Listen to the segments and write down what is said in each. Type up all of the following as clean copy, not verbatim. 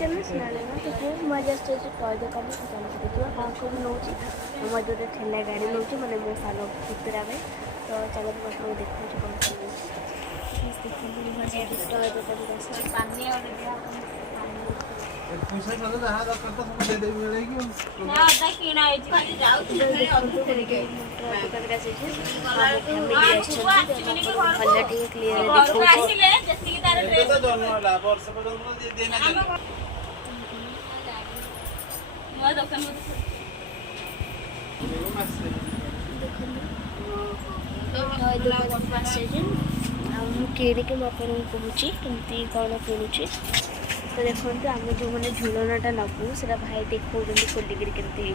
Channel सुनाले ना तो खूब मजा से टॉय दुकान में चल देखिए कौन कौन नौची मो जो ठेला गाड़ी नौची माने मो सालो पुतरा में तो चलो मैं आपको देखूँ कौन कौन नौची देखिए टॉय दुकान में पानी और दिया पैसा चलो जहाँ दरकार तो सब दे दे मिलेगी ना अदा किना है जी जाऊ दुकान का से फैमिली अच्छा भल्ला ठीक क्लियर घर आसिले जति की तार तो जन्म होला वर्ष पर्यंत दे देना चाहिए मोर दुकान में किणिक मुझे कमी कौन किणुची तो देखो आम जो मैंने झुलनाटा नबू से भाई देखो खोलिक केमती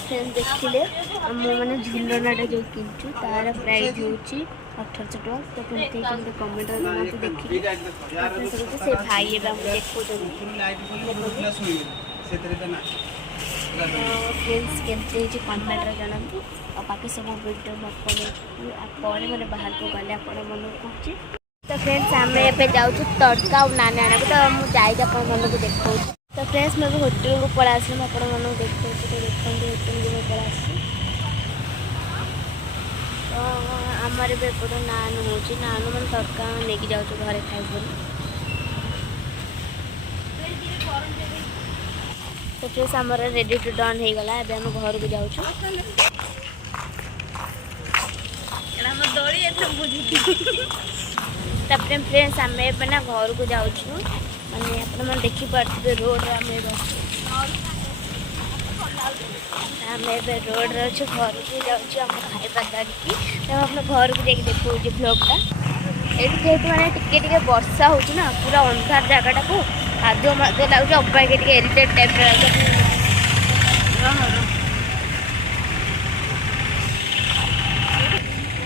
फ्रेंड देखिले मैंने झुलनाटा जो किंचु तार प्राइस हूँ 1800 टका तो केमती केमती कमेंट मत देखिए से भाई देखो फ्रेंड्स केमती कमेंट जानतु और बाकी सब वीडियो मैं मैंने बाहर को गले मन कहूँ तो फ्रेंड्स आम एवं जाऊँ तड़का और नानी आना तो मुझे मन को देखा तो फ्रेंड्स मैं होटेल को पड़ा आस मन को देखा तो देखते होटेल को मैं पड़ा तो आमर एपट नान हो नान मैंने तड़का लेकिन जाऊँ घरे खाइबू तो फ्रेंड्स आमर रेडी टू डन हो गला एबे हम घर को जाऊँ तापर फ्रेंड्स आम ना घर को जाऊँ माने आप देखिपे रोड आम आम रोड अच्छे घर को जाऊँ आम खाଇବା धरिकी तो अपने घर को जाकि देखा ब्लॉगटा ये जेहतु मैंने टिके वर्षा हो पूरा अंधार जगटा को आदो मदो लगे अबाके इरिटेट टाइप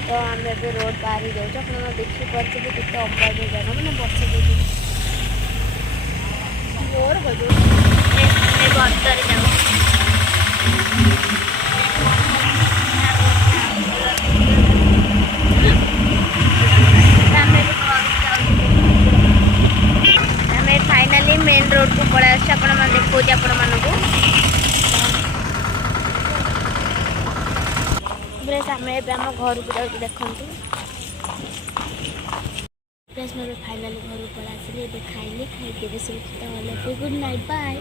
तो आम ए रोड पार ही जाऊँ आप देखिपे केते अबाके जगह मैंने वर्षा देखिए मोर बजो गतरे जाऊँ फाइनाली मेन रोड को पड़ा देखो आम घर को जाऊँ देखु मैं फाइनाली घर को पड़ा आसली खाइली खाई सुरक्षित गुड नाइट बाय।